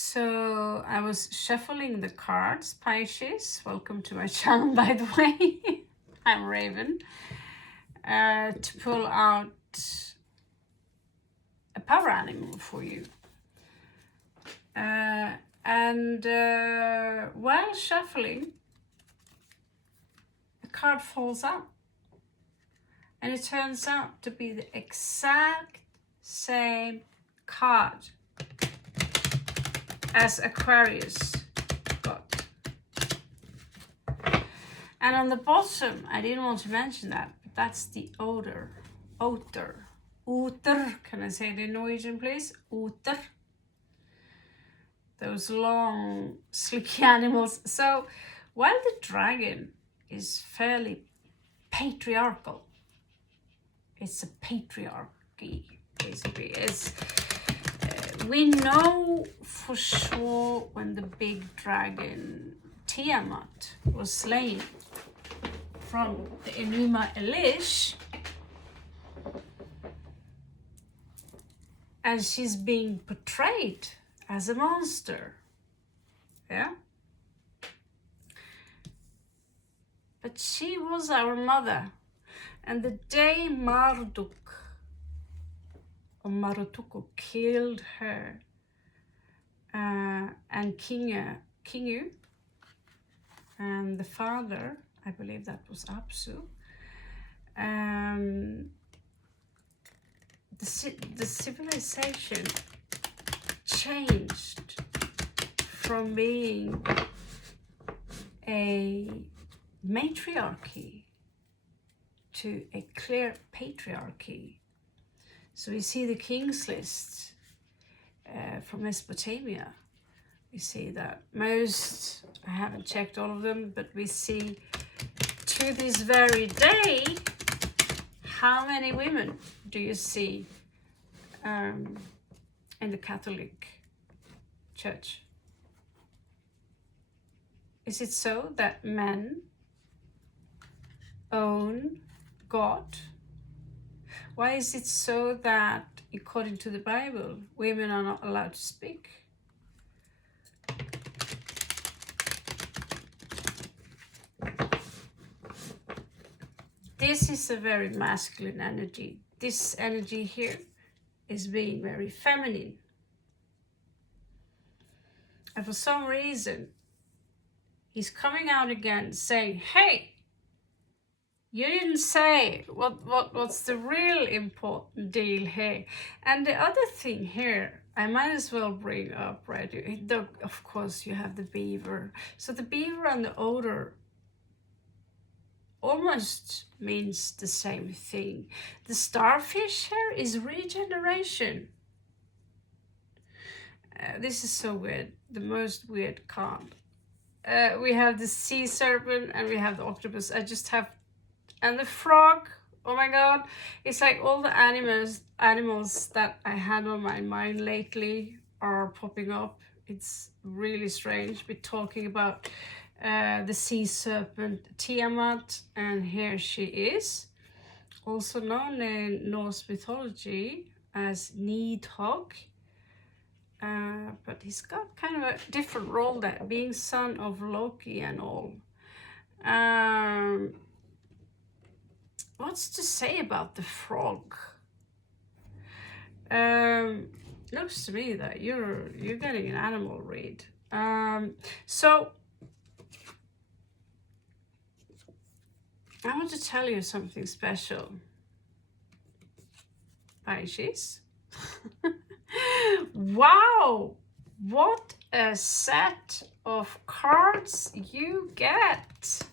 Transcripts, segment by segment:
So I was shuffling the cards, Pisces. Welcome to my channel, by the way. I'm Raven. To pull out a power animal for you. While shuffling, the card falls out. And it turns out to be the exact same card as Aquarius got. And on the bottom, I didn't want to mention that, but that's the otter. Otter. Can I say it in Norwegian, please? Otter. Those long, sleepy animals. So, while the dragon is fairly patriarchal, it's a patriarchy, basically. We know for sure when the big dragon Tiamat was slain from the Enuma Elish, and she's being portrayed as a monster, yeah? But she was our mother, and the day Marduk or Marutuku killed her and Kingu and the father, I believe that was Apsu, the civilization changed from being a matriarchy to a clear patriarchy. So we see the king's list from Mesopotamia. We see that most, I haven't checked all of them, but we see to this very day, how many women do you see in the Catholic Church? Is it so that men own God? Why is it so that, according to the Bible, women are not allowed to speak? This is a very masculine energy. This energy here is being very feminine. And for some reason, he's coming out again saying, hey, you didn't say what's the real important deal here. And the other thing here, I might as well bring up, right? Of course, you have the beaver. So the beaver and the otter almost means the same thing. The starfish here is regeneration. This is so weird. The most weird card. We have the sea serpent and we have the octopus. And the frog, oh my god, it's like all the animals that I had on my mind lately are popping up. It's really strange. We're talking about the sea serpent Tiamat, and here she is, also known in Norse mythology as Nidhogg. But he's got kind of a different role there, being son of Loki and all. What's to say about the frog? Looks to me that you're getting an animal read. So I want to tell you something special, Pisces. Wow, what a set of cards you get.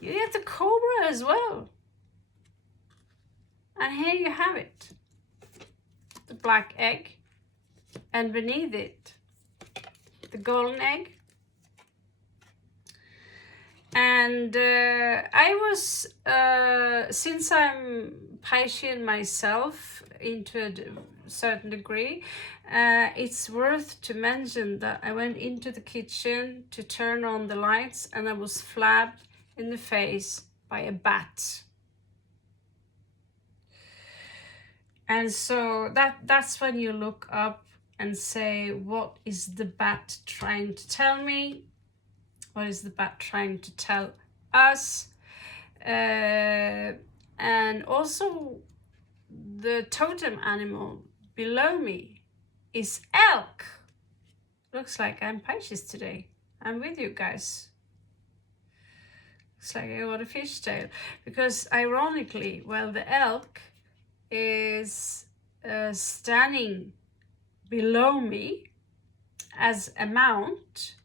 You get the cobra as well. And here you have it. The black egg. And beneath it, the golden egg. And I was, since I'm Piscean myself into a certain degree, it's worth to mention that I went into the kitchen to turn on the lights and I was flabbed in the face by a bat. And so that's when you look up and say, what is the bat trying to tell me? What is the bat trying to tell us? And also the totem animal below me is elk. Looks like I'm Pisces today. I'm with you guys. Looks like I got a fishtail. Because ironically, well, the elk is standing below me as a mount.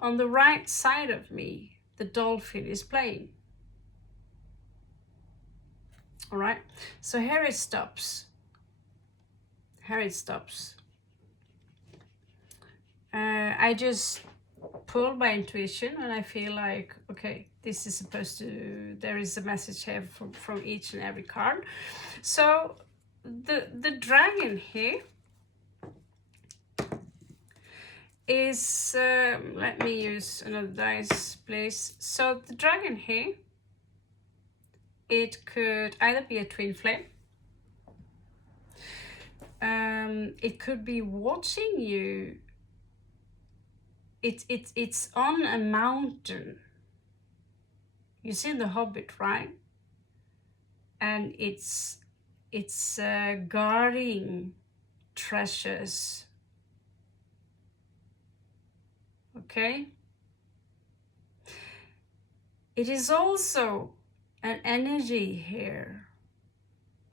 On the right side of me, the dolphin is playing. All right, so here it stops. Here it stops. I just pull my intuition and I feel like, okay, this is supposed to, there is a message here from each and every card. So the dragon here is, let me use another dice, please. So the dragon here, it could either be a twin flame. It could be watching you. It's on a mountain. You see The Hobbit, right? And it's guarding treasures. Okay? It is also an energy here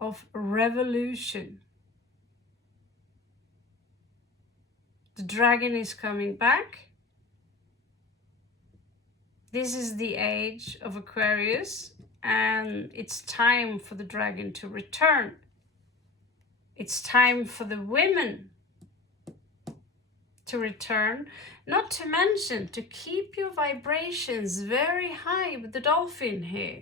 of revolution. The dragon is coming back. This is the age of Aquarius, and it's time for the dragon to return. It's time for the women to return, not to mention to keep your vibrations very high with the dolphin here.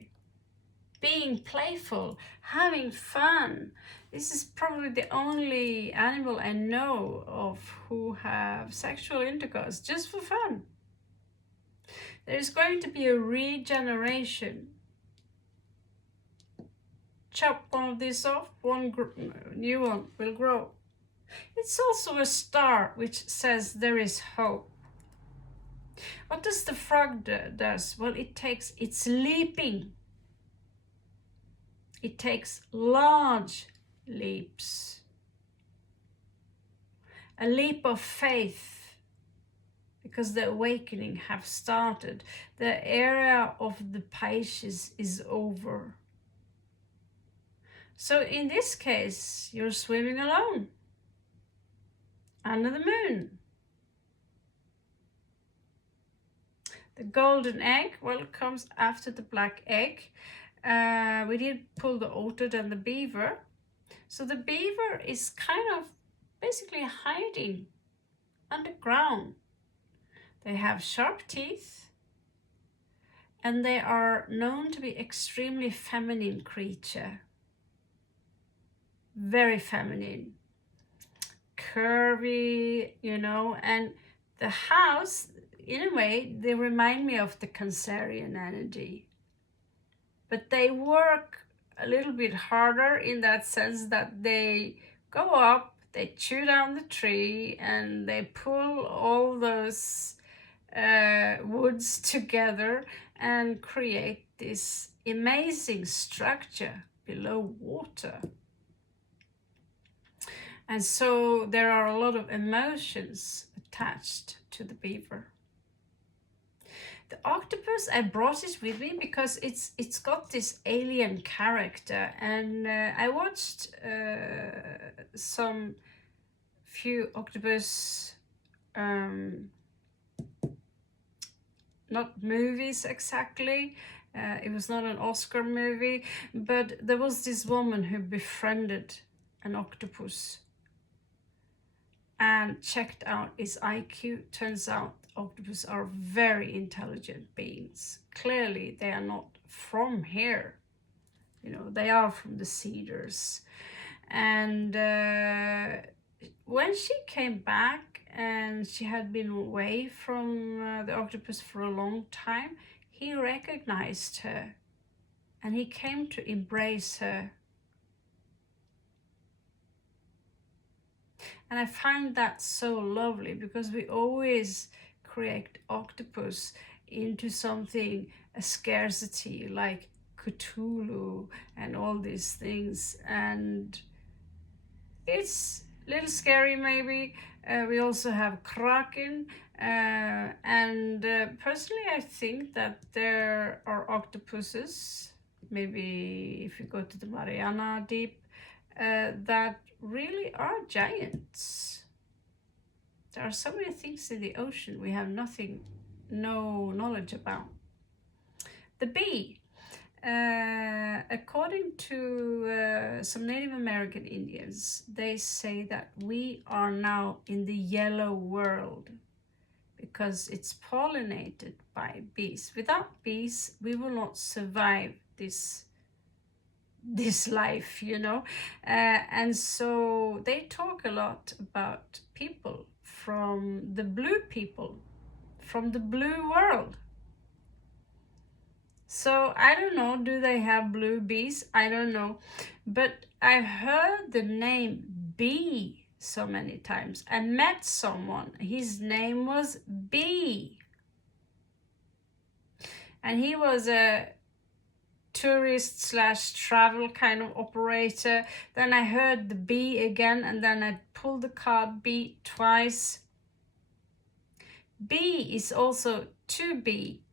Being playful, having fun. This is probably the only animal I know of who have sexual intercourse just for fun. There's going to be a regeneration. Chop one of these off, new one will grow. It's also a star which says there is hope. What does the frog does? Well, it's leaping. It takes large leaps. A leap of faith. Because the awakening have started. The era of the Pisces is over. So in this case, you're swimming alone. Under the moon. The golden egg, well, it comes after the black egg. We did pull the otter and the beaver. So the beaver is kind of basically hiding underground. They have sharp teeth, and they are known to be extremely feminine creature. Very feminine. Curvy, you know, and the house, in a way, they remind me of the Cancerian energy. But they work a little bit harder in that sense that they go up, they chew down the tree, and they pull all those woods together and create this amazing structure below water. And so there are a lot of emotions attached to the beaver. The octopus, I brought it with me because it's got this alien character, and I watched some few octopus not movies exactly. It was not an Oscar movie, but there was this woman who befriended an octopus and checked out his IQ. Turns out octopus are very intelligent beings. Clearly, they are not from here. You know, they are from the cedars. And when she came back, and she had been away from the octopus for a long time, he recognized her and he came to embrace her. And I find that so lovely, because we always create octopus into something, a scarcity, like Cthulhu and all these things. And it's a little scary maybe. We also have Kraken. And personally, I think that there are octopuses, maybe if you go to the Mariana Deep, that really are giants. There are so many things in the ocean we have no knowledge about. The bee. According to some Native American Indians, they say that we are now in the yellow world because it's pollinated by bees. Without bees, we will not survive this life, you know. And so they talk a lot about people from the blue world. So I don't know, do they have blue bees? I don't know. But I've heard the name bee so many times. I met someone, his name was Bee. And he was a tourist / travel kind of operator. Then I heard the bee again, and then I pulled the card bee twice. Bee is also to be,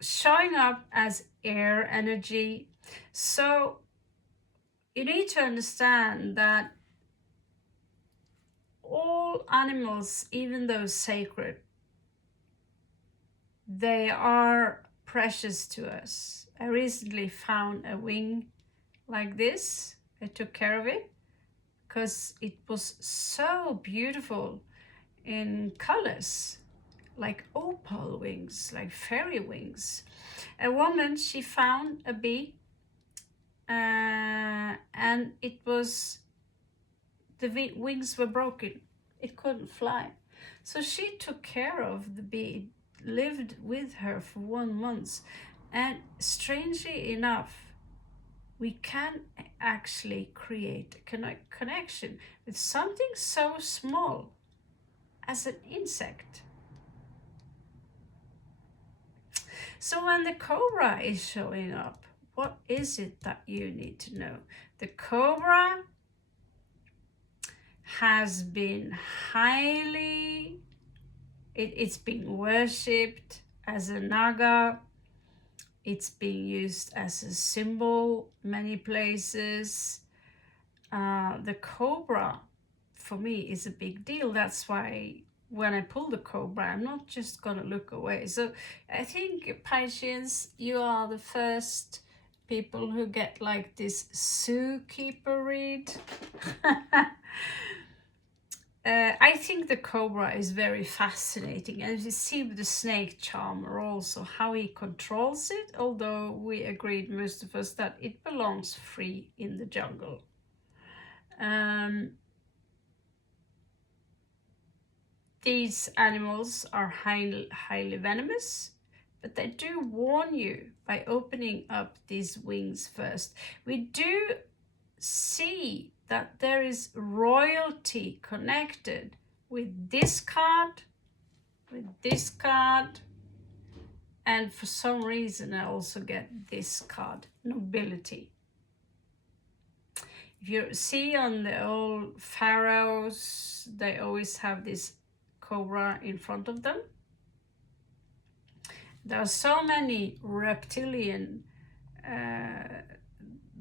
showing up as air energy. So you need to understand that all animals, even though sacred, they are precious to us. I recently found a wing like this. I took care of it because it was so beautiful in colors, like opal wings, like fairy wings. A woman, she found a bee, and it was, the wings were broken. It couldn't fly. So she took care of the bee, lived with her for 1 month. And strangely enough, we can actually create a connection with something so small as an insect. So when the cobra is showing up, what is it that you need to know? The cobra has been it's been worshipped as a naga. It's being used as a symbol many places. The cobra, for me, is a big deal. That's why when I pull the cobra, I'm not just gonna look away. So I think, Pisces, you are the first people who get like this zookeeper read. I think the cobra is very fascinating, and you see with the snake charmer also how he controls it, although we agreed, most of us, that it belongs free in the jungle. These animals are highly venomous, but they do warn you by opening up these wings first. We do see that there is royalty connected with this card, and for some reason I also get this card, nobility. If you see on the old pharaohs, they always have this cobra in front of them. There are so many reptilian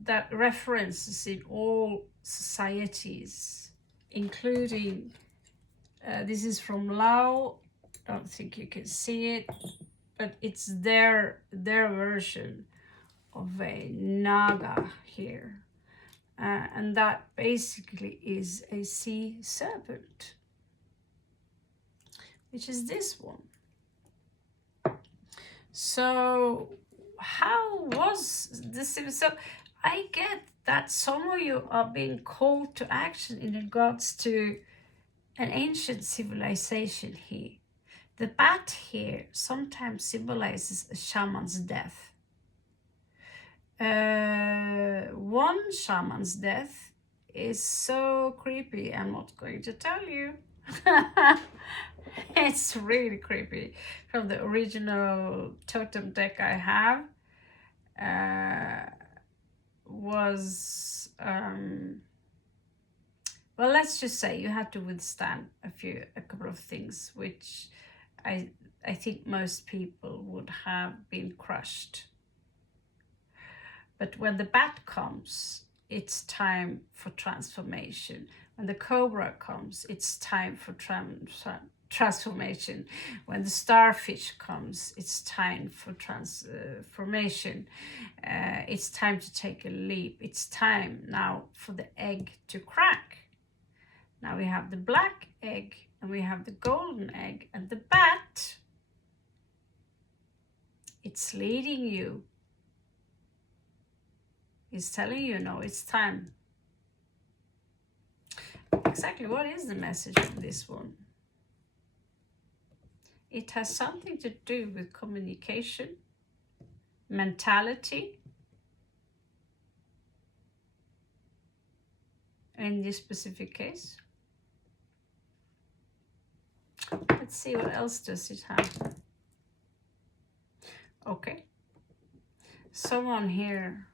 that references in all societies, including this is from Lao. I don't think you can see it, but it's their version of a naga here, and that basically is a sea serpent, which is this one. So how was this? So I get that some of you are being called to action in regards to an ancient civilization here. The bat here sometimes symbolizes a shaman's death. One shaman's death is so creepy. I'm not going to tell you. It's really creepy. From the original totem deck I have, was well, let's just say you have to withstand a couple of things, which I think most people would have been crushed. But when the bat comes, it's time for transformation. When the cobra comes, it's time for transformation. When the starfish comes, it's time for transformation. It's time to take a leap. It's time now for the egg to crack. Now we have the black egg and we have the golden egg, and the bat, it's leading you. It's telling you, no, it's time. Exactly, what is the message of this one? It has something to do with communication, mentality, in this specific case. Let's see, what else does it have? Okay. Someone here,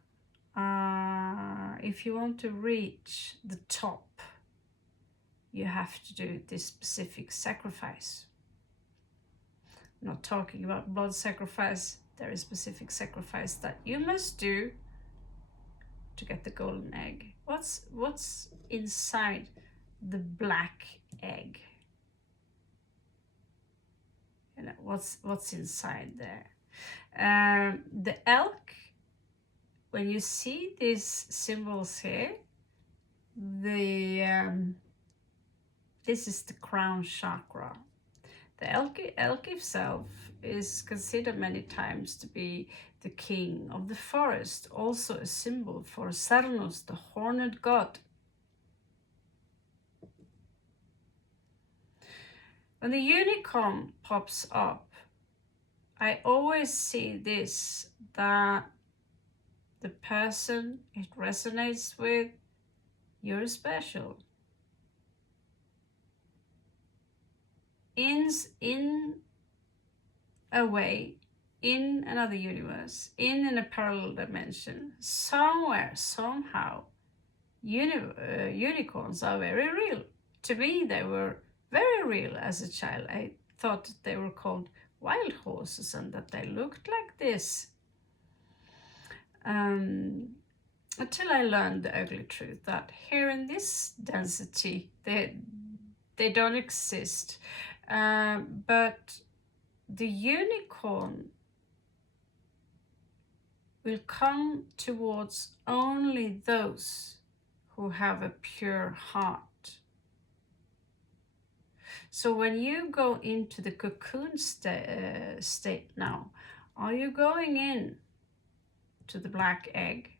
if you want to reach the top, you have to do this specific sacrifice. I'm not talking about blood sacrifice. There is specific sacrifice that you must do to get the golden egg. What's inside the black egg? You know, what's inside there? The elk, when you see these symbols here, this is the crown chakra. The elk itself is considered many times to be the king of the forest, also a symbol for Cernos, the horned god. When the unicorn pops up, I always see this, that the person it resonates with, you're special. In a way, in another universe, in a parallel dimension, somewhere, somehow, unicorns are very real. To me, they were very real as a child. I thought they were called wild horses and that they looked like this. Until I learned the ugly truth that here in this density, they don't exist. But the unicorn will come towards only those who have a pure heart. So when you go into the cocoon state now, are you going in to the black egg?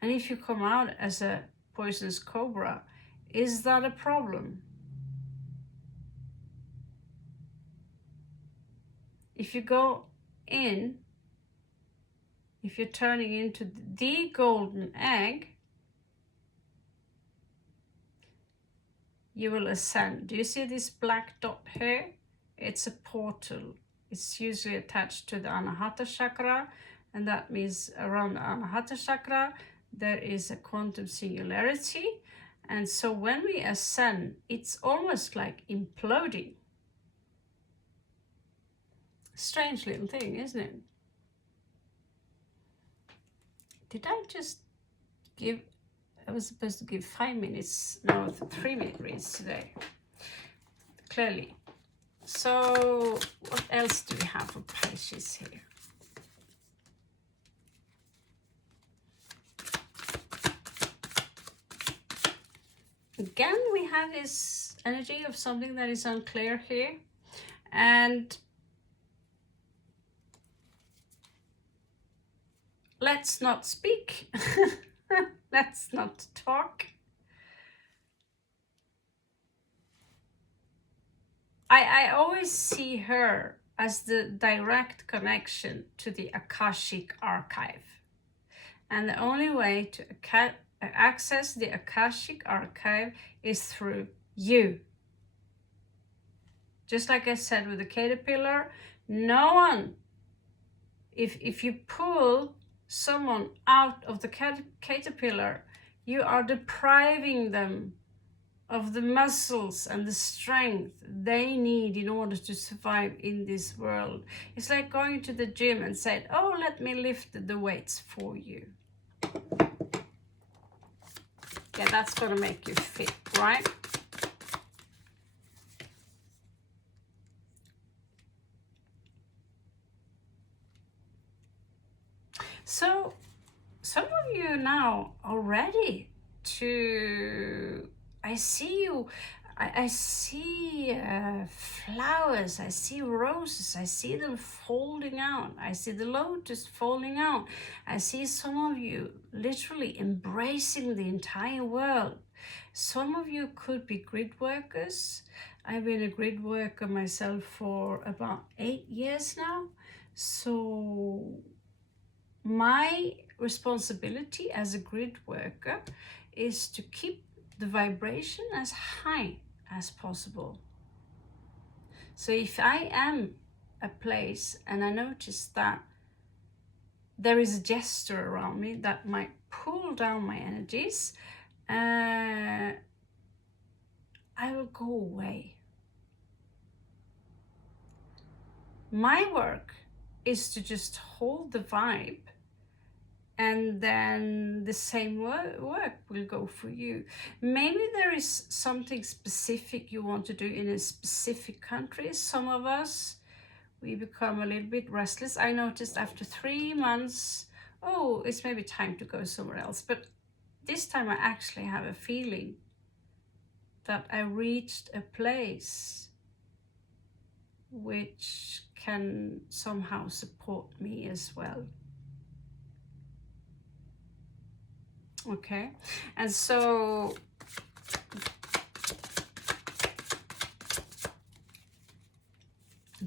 And if you come out as a poisonous cobra, is that a problem? If you go in, if you're turning into the golden egg, you will ascend. Do you see this black dot here? It's a portal. It's usually attached to the Anahata chakra, and that means around the Anahata chakra there is a quantum singularity. And so when we ascend, it's almost like imploding. Strange little thing, isn't it? Did I just give, I was supposed to give 5 minutes, no, 3-minute reads today. Clearly. So what else do we have for Pisces here? Again, we have this energy of something that is unclear here. And let's not speak. Let's not talk. I always see her as the direct connection to the Akashic archive. And the only way to access the Akashic archive is through you. Just like I said with the caterpillar, no one, if you pull someone out of the caterpillar, you are depriving them of the muscles and the strength they need in order to survive in this world. It's like going to the gym and saying, oh, let me lift the weights for you. Yeah, that's gonna make you fit, right? So some of you now are ready to, I see you, I see flowers, I see roses, I see them folding out, I see the lotus folding out, I see some of you literally embracing the entire world. Some of you could be grid workers. I've been a grid worker myself for about 8 years now. So my responsibility as a grid worker is to keep the vibration as high as possible. So if I am a place and I notice that there is a gesture around me that might pull down my energies, I will go away. My work is to just hold the vibe, and then the same work will go for you. Maybe there is something specific you want to do in a specific country. Some of us, we become a little bit restless. I noticed after 3 months, oh, it's maybe time to go somewhere else. But this time I actually have a feeling that I reached a place which can somehow support me as well. Okay, and so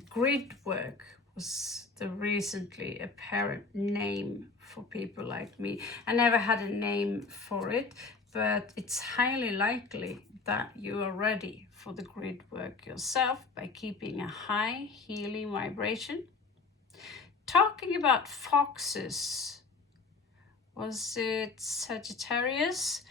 grid work was the recently apparent name for people like me. I never had a name for it, but it's highly likely that you are ready for the grid work yourself by keeping a high healing vibration. Talking about foxes, was it Sagittarius?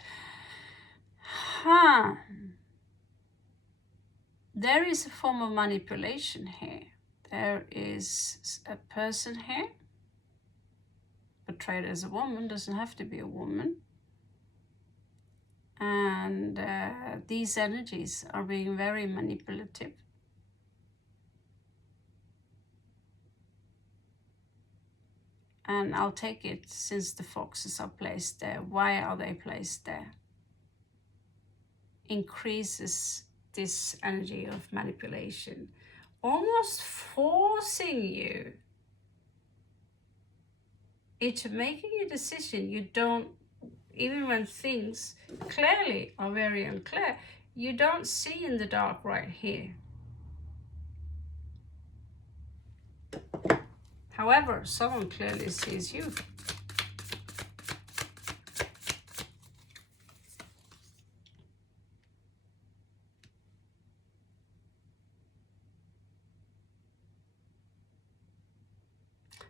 There is a form of manipulation here. There is a person here, portrayed as a woman, doesn't have to be a woman. And these energies are being very manipulative. And I'll take it, since the foxes are placed there. Why are they placed there? Increases this energy of manipulation, almost forcing you into making a decision you don't, even when things clearly are very unclear, you don't see in the dark right here. However, someone clearly sees you.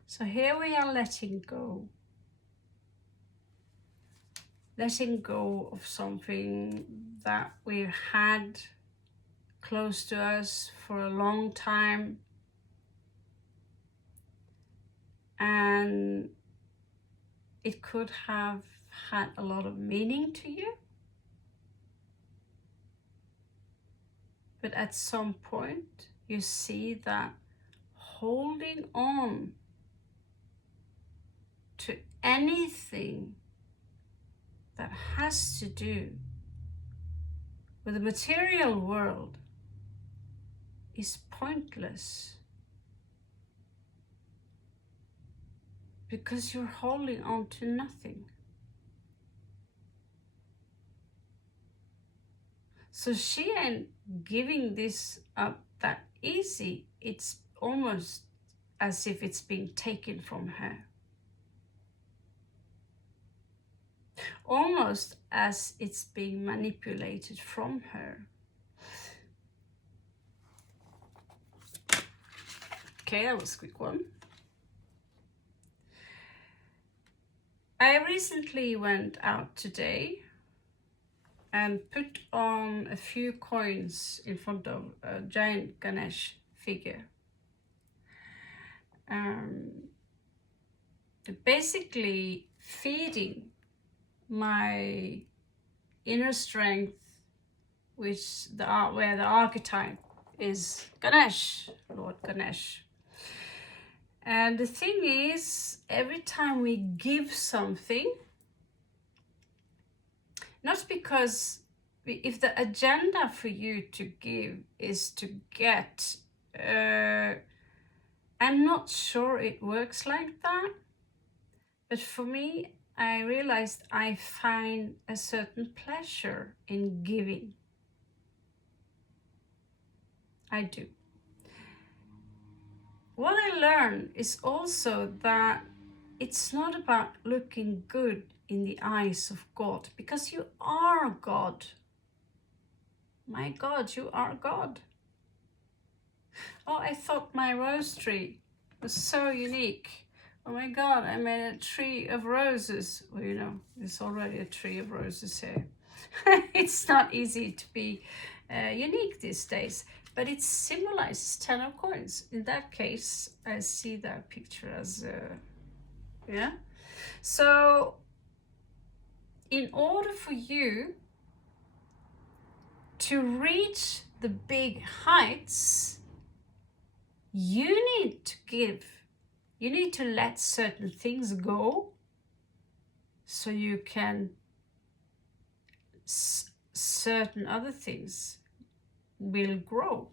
So here we are letting go. Letting go of something that we've had close to us for a long time. And it could have had a lot of meaning to you. But at some point, you see that holding on to anything that has to do with the material world is pointless, because you're holding on to nothing. So she ain't giving this up that easy. It's almost as if it's being taken from her. almost as it's being manipulated from her. Okay, that was a quick one. I recently went out today and put on a few coins in front of a giant Ganesh figure. Basically feeding my inner strength, where the archetype is Ganesh, Lord Ganesh. And the thing is, every time we give something, not because if the agenda for you to give is to get, I'm not sure it works like that. But for me, I realized I find a certain pleasure in giving. I do. What I learned is also that it's not about looking good in the eyes of God, because you are God. My God, you are God. Oh, I thought my rose tree was so unique. Oh my God, I made a tree of roses. Well, you know, there's already a tree of roses here. It's not easy to be unique these days, but it symbolizes 10 of coins. In that case, I see that picture as, yeah. So, in order for you to reach the big heights, you need to give. You need to let certain things go so you can certain other things will grow.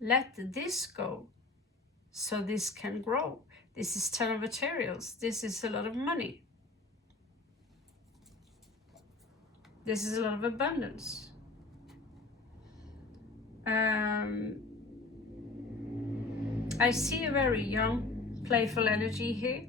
Let this go so this can grow. This is 10 of materials. This is a lot of money. This is a lot of abundance. I see a very young, playful energy here.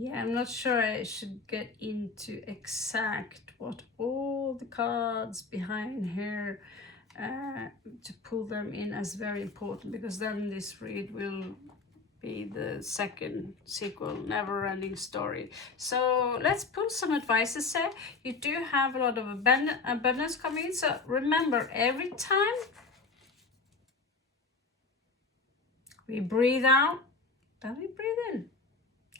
Yeah, I'm not sure I should get into exact what all the cards behind here to pull them in as very important, because then this read will be the second sequel, never-ending story. So let's pull some advices here. You do have a lot of abundance coming in, so remember, every time we breathe out, then we breathe in.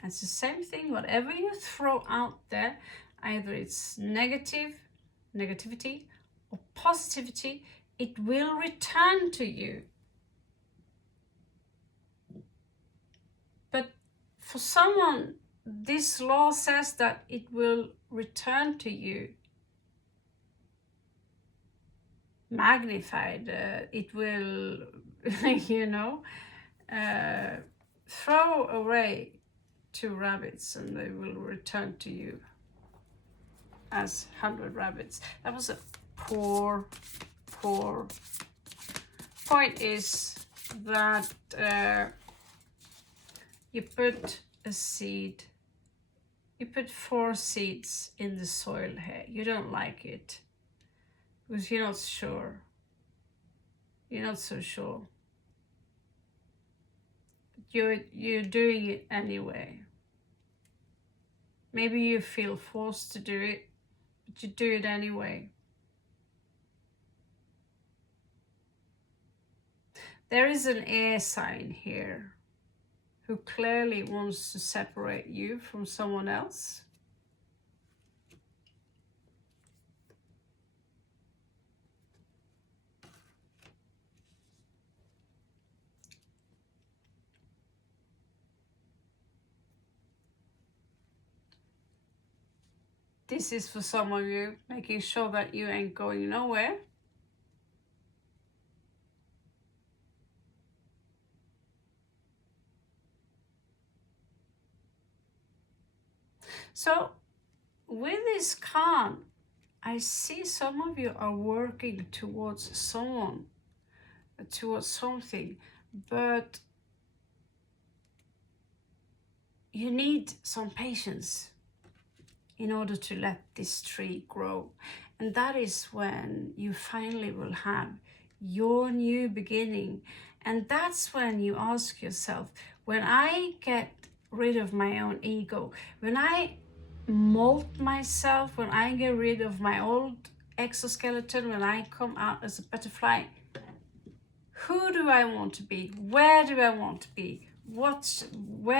It's the same thing. Whatever you throw out there, either it's negativity or positivity, it will return to you. But for someone, this law says that it will return to you magnified. It will, you know, throw away 2 rabbits and they will return to you as 100 rabbits. That was a poor point. Is that you put a seed, you put 4 seeds in the soil here. You don't like it because you're not sure. You're not so sure. You're doing it anyway. Maybe you feel forced to do it, but you do it anyway. There is an air sign here who clearly wants to separate you from someone else. This is for some of you, making sure that you ain't going nowhere. So with this card, I see some of you are working towards someone, towards something, but you need some patience in order to let this tree grow. And that is when you finally will have your new beginning. And that's when you ask yourself, when I get rid of my own ego, when I mold myself, when I get rid of my old exoskeleton, when I come out as a butterfly, who do I want to be? Where do I want to be? Where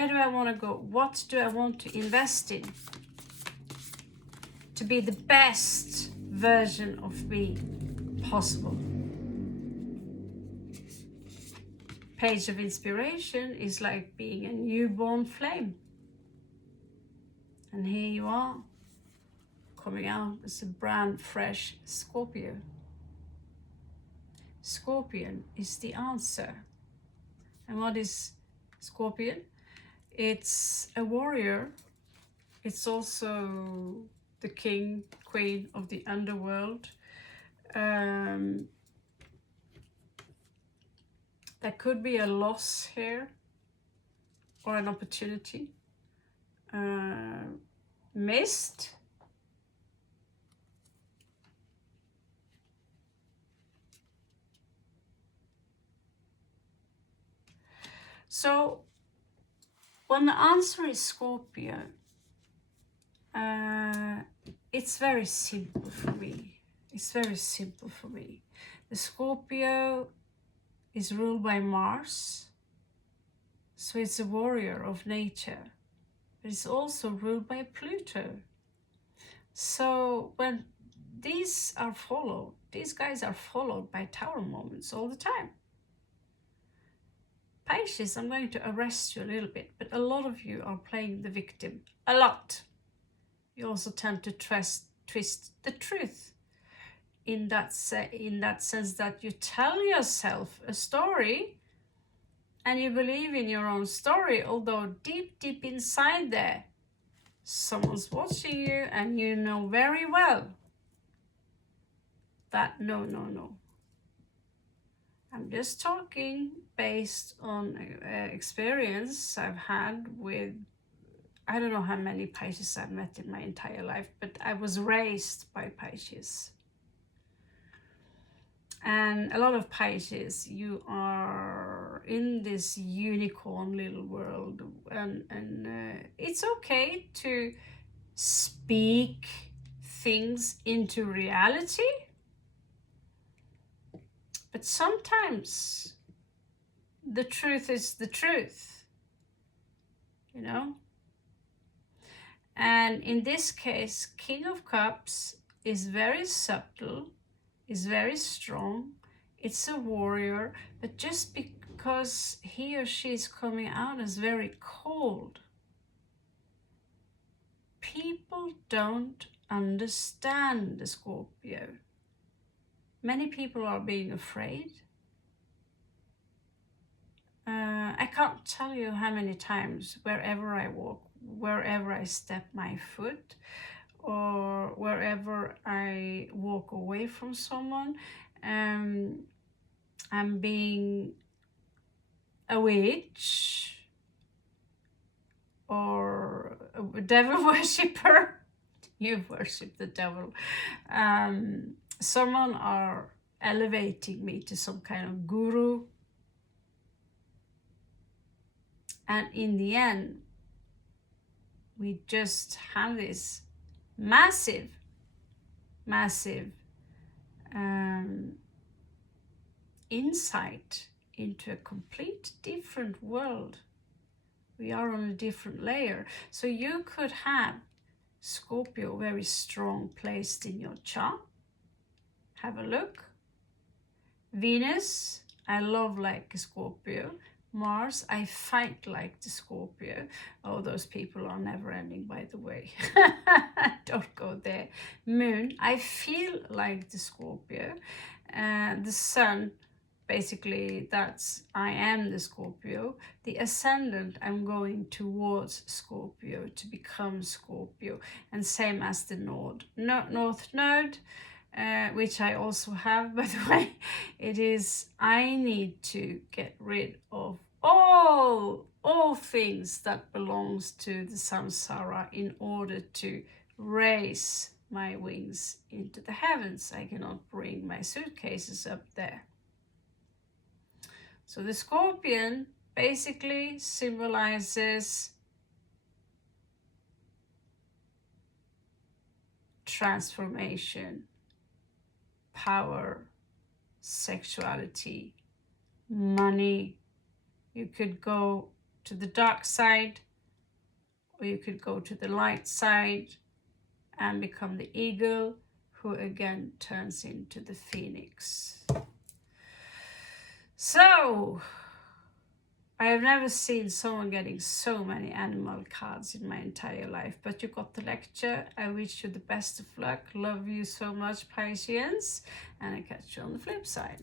do I want to go? What do I want to invest in to be the best version of me possible? Page of Inspiration is like being a newborn flame. And here you are, coming out as a brand fresh Scorpio. Scorpion is the answer. And what is Scorpion? It's a warrior. It's also the king, queen of the underworld. There could be a loss here or an opportunity missed. So when the answer is Scorpio, it's very simple for me. It's very simple for me. The Scorpio is ruled by Mars, so it's a warrior of nature, but it's also ruled by Pluto. So when these guys are followed by tower moments all the time. Pisces, I'm going to arrest you a little bit, but a lot of you are playing the victim. A lot. You also tend to twist the truth in that sense that you tell yourself a story and you believe in your own story, although deep inside there, someone's watching you and you know very well that no. I'm just talking based on experience I've had with, I don't know how many Pisces I've met in my entire life, but I was raised by Pisces. And a lot of Pisces, you are in this unicorn little world, and it's okay to speak things into reality, but sometimes the truth is the truth, you know? And in this case, King of Cups is very subtle, is very strong, it's a warrior, but just because he or she is coming out as very cold, people don't understand the Scorpio. Many people are being afraid. I can't tell you how many times wherever I walk, wherever I step my foot, or wherever I walk away from someone, I'm being a witch or a devil worshipper. You worship the devil. Someone are elevating me to some kind of guru. And in the end, we just have this massive insight into a complete different world. We are on a different layer. So you could have Scorpio very strong placed in your chart. Have a look. Venus, I love like a Scorpio. Mars, I fight like the Scorpio. Oh, those people are never ending, by the way. Don't go there. Moon, I feel like the Scorpio. The Sun, basically that's I am the Scorpio. The ascendant, I'm going towards Scorpio to become Scorpio, and same as the North Node, which I also have, by the way. It is, I need to get rid of all things that belongs to the samsara in order to raise my wings into the heavens. I cannot bring my suitcases up there. So the scorpion basically symbolizes transformation, power, sexuality, money. You could go to the dark side, or you could go to the light side and become the eagle, who again turns into the phoenix. So, I have never seen someone getting so many animal cards in my entire life, but you got the lecture. I wish you the best of luck. Love you so much, Pisceans, and I catch you on the flip side.